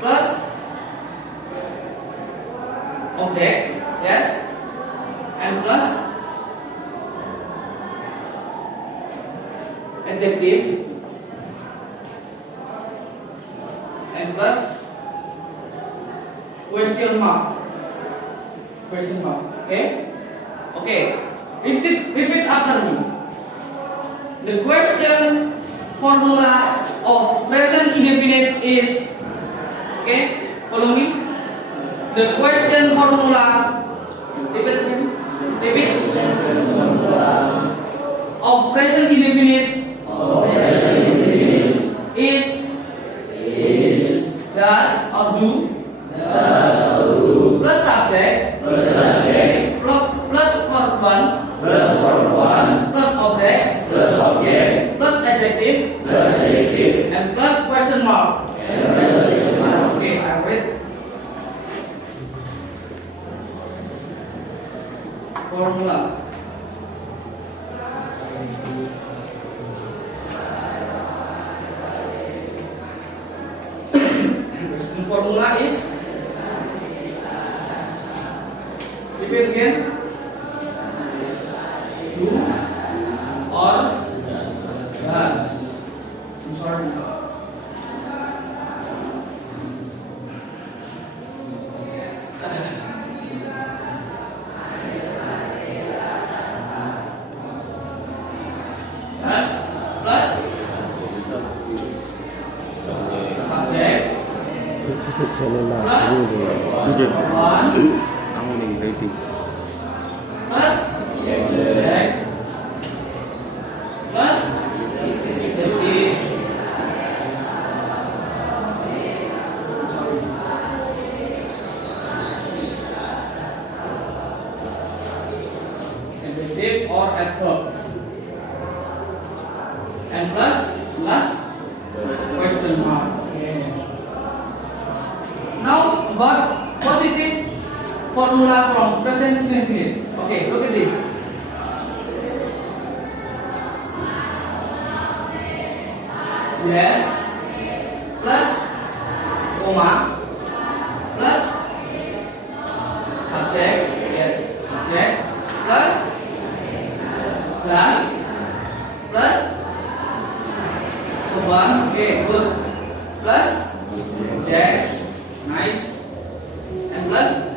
plus object, yes, and plus adjective, and plus question mark. Okay. Repeat after me. The question formula of present indefinite is, okay, follow me. The question formula, repeat of present indefinite is does or do plus subject plus verb 1 plus object plus adjective and plus question mark. Okay, I read. Formula. The formula is, repeat again, do or does. I'm sorry. Plus subject plus object plus adjective or adverb and plus question mark. Okay. Now about positive formula from present indefinite. Okay, look at this. Yes plus comma plus subject, yes, subject plus one, okay, good, plus object, nice, and plus